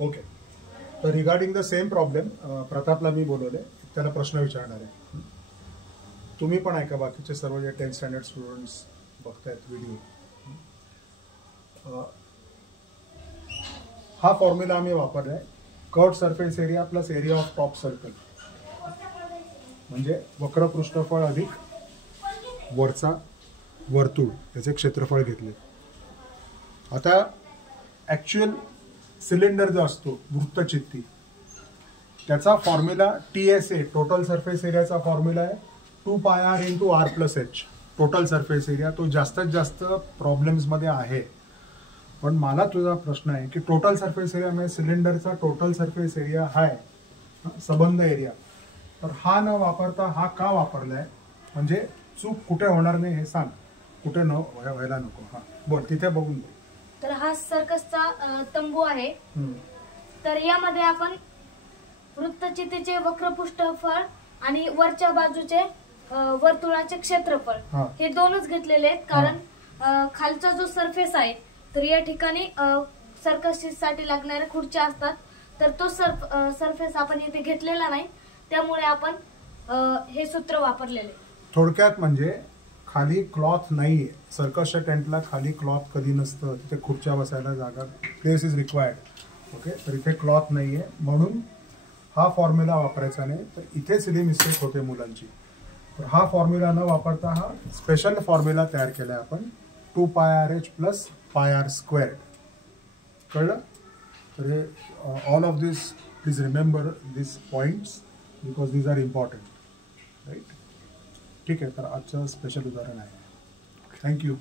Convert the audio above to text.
Okay, तर regarding the same problem प्रतापला मी बोलवले, त्याला प्रश्न विचारणार आहे. तुम्ही पण ऐका, बाकीचे सर्व जे 10th स्टँडर्ड स्टुडंट्स बघतायत व्हिडिओ. हा फॉर्म्युला आम्ही वापरलाय, curved surface area plus area of top circle, म्हणजे वक्र पृष्ठफळ अधिक वरचा वर्तुळ याचे क्षेत्रफळ घेतले. आता ॲक्च्युअल सिलेंडर जो असतो वृत्तचित्ती, त्याचा फॉर्म्युला TSA टोटल सरफेस एरियाचा फॉर्म्युला आहे 2πr × r+h. Total surface area तो जास्तीत जास्त प्रॉब्लेम्समध्ये आहे. पण मला तुझा प्रश्न आहे की टोटल सरफेस एरिया म्हणजे सिलेंडरचा टोटल सरफेस एरिया आहे सबंध एरिया, तर हा न वापरता हा का वापरलाय, म्हणजे चूक कुठे होणार नाही हे सांग, कुठे न व्हायला नको. हा बोल, तिथे बघून बोल. तर हा सर्कसचा तंबू आहे. तर यामध्ये आपण वृत्तचित्तीचे वक्र पृष्ठफळ आणि वरच्या बाजूचे वर्तुळाचे क्षेत्रफळ हे दोनच घेतलेले आहेत. कारण खालचा जो सरफेस आहे, तर या ठिकाणी सर्कससाठी लागणाऱ्या खुर्च्या असतात, तर तो सरफेस आपण इथे घेतलेला नाही, त्यामुळे आपण हे सूत्र वापरलेले. थोडक्यात म्हणजे खाली क्लॉथ नाहीये, सर्कसच्या टेंटला खाली क्लॉथ कधी नसतं, तिथे खुर्च्या बसायला जागा, प्लेस इज रिक्वायर्ड. ओके, तर इथे क्लॉथ नाहीये म्हणून हा फॉर्म्युला वापरायचा नाही. तर इथे सिली मिस्टेक होते मुलांची. तर हा फॉर्म्युला न वापरता हा स्पेशल फॉर्म्युला तयार केलाय आपण, 2πrh + πr². कळलं? तर हे all of this please remember this points because these are important, right? ठीक आहे, तर आजचं स्पेशल उदाहरण आहे. थँक्यू.